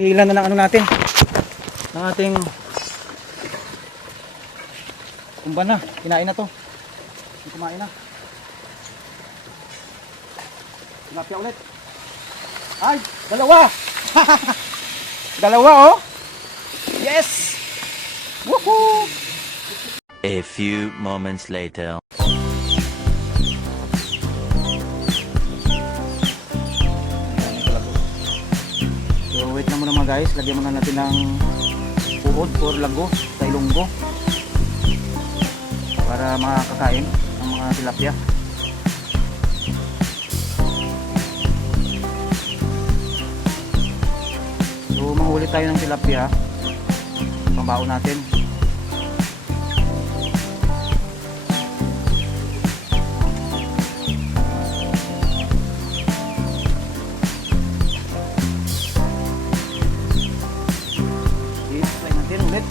Ilan na ng ano natin, ng ating kumban na, kinain na to. Kumain na. Tilapia ulit. Ay, dalawa. Dalawa oh. Yes. Woohoo. A few moments later. So wait na muna mga guys, lagyan muna natin ng puhod or lago sa ilonggo para makakain ng mga tilapia. So manghuli tayo ng tilapia, pambaon natin. I-try natin ulit.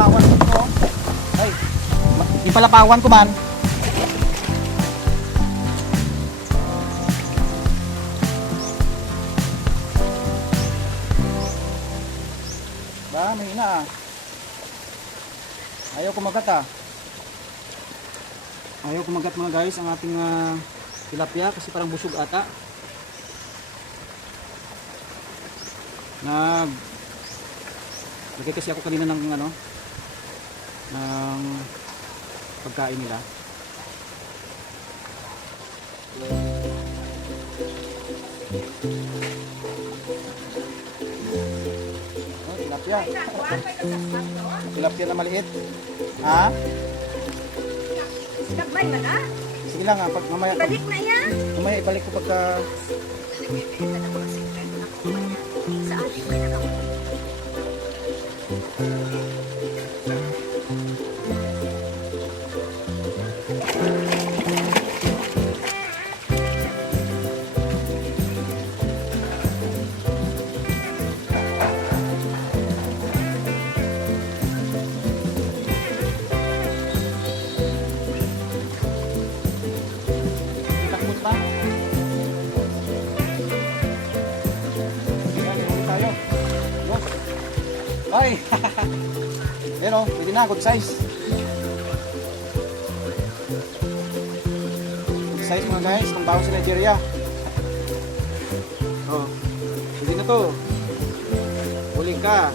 Palapawan ko. Ay, yung palapawan ko man. Ba, may ina ah. Ayaw kumagat ah. Ayaw kumagat mga guys ang ating tilapia kasi parang busog ata. Lagay kasi ako kanina ng ng pagkain nila. Oh, tilapia. Tilapia na maliit. Ha? Sikabay man ah. Sige lang pag mamaya. Balik na yan. Mamaya ibalik ko pagka Sa ating may nakapagod. takot pa. Ayan, tayo. Los. Ay! Ayan o, pwede na, good size. Good size mga guys, kung bago sa Nigeria. Oh, pwede na to. Huli ka.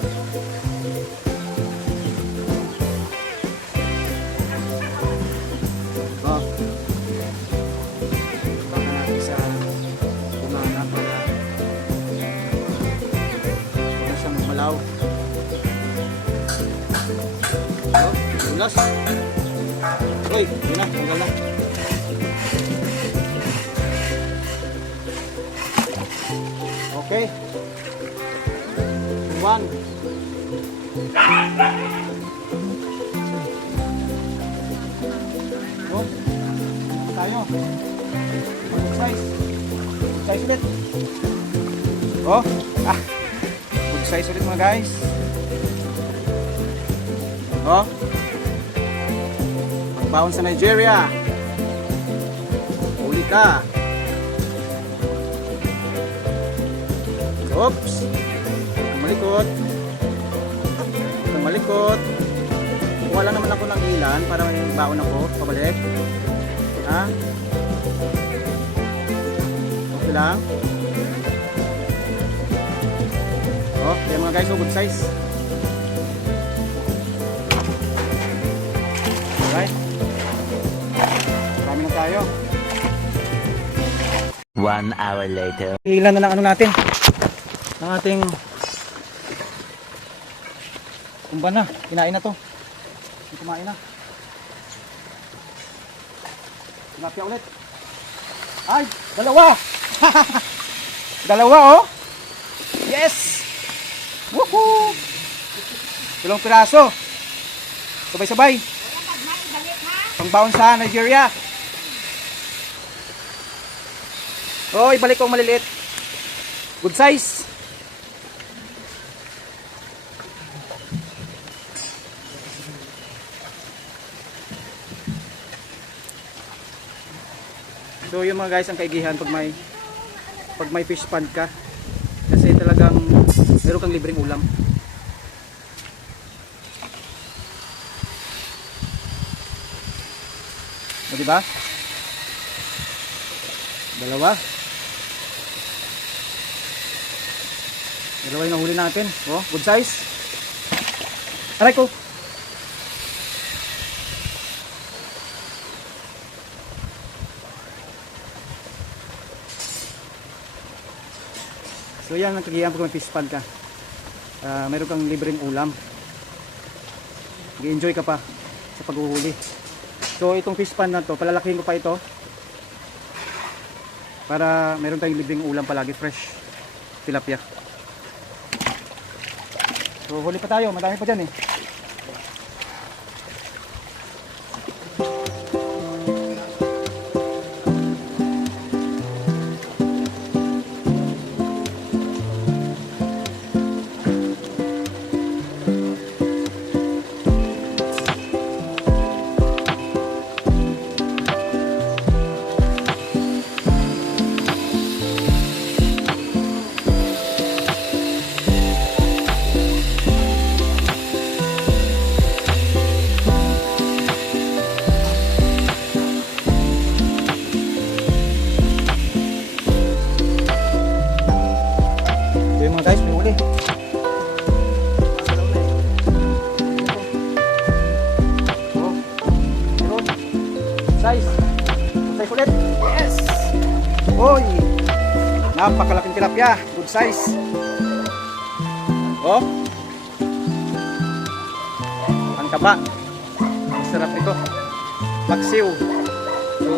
Oh. Baka natin sa kumana para siya magmalaw. Oh, ulas. Uy, yun na, tanggal na. Okay. One. Good. Tayo. Good size. Good size ulit. Oh. Ah. Good size ulit mga guys. Oh. Pagbaon sa Nigeria. Huli ka. Oops. Huwag malikot. Huwag malikot. Kuha lang naman ako ng ilan para may baon ako. Pabalik. Ha? Okay lang. Oh, yan mga guys, good size. Okay. Marami na tayo. 1 hour later. Ilan na ng ano natin? Ng ating kumba na. Kinain na to. Kumain na. Tilapia ulit. Ay! Dalawa! Dalawa oh! Yes! Woohoo! Tulong piraso. Sabay-sabay. Pangbaon sa Nigeria. Oh, ibalik ko ang maliliit. Good size. So yung mga guys ang kaigihan pag may fish pond ka kasi talagang meron kang libreng ulam. O diba? Dalawa yung nahuli natin. Oh, good size. Aray ko. So yan ang kagiyan pag may fish pond ka. Meron kang libreng ulam. Mag-enjoy ka pa sa paghuhuli. So itong fish pond na to, palalakihin ko pa ito. Para meron tayong libreng ulam palagi, fresh tilapia. So huli pa tayo, madami pa dyan eh. Guys, may huli. Oh, meron. Size. Size ulit. Yes! Oy! Napakalaking tilapia. Good size. Oh. Ang taba. Ang sarap nito. Paksiw. So,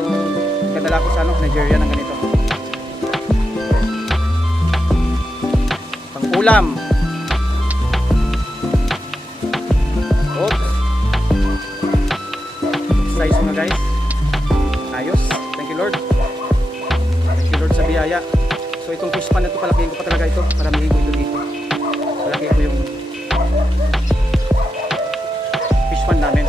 kadala ko sa Nigeria ng ganito. Ulam. Oops. Size mga guys. Ayos. Thank you Lord. Thank you Lord sa biyaya. So itong fish pan na ito, palakihin ko pa talaga ito. Paramihin ko ito dito. Palakihin ko yung fish pan namin.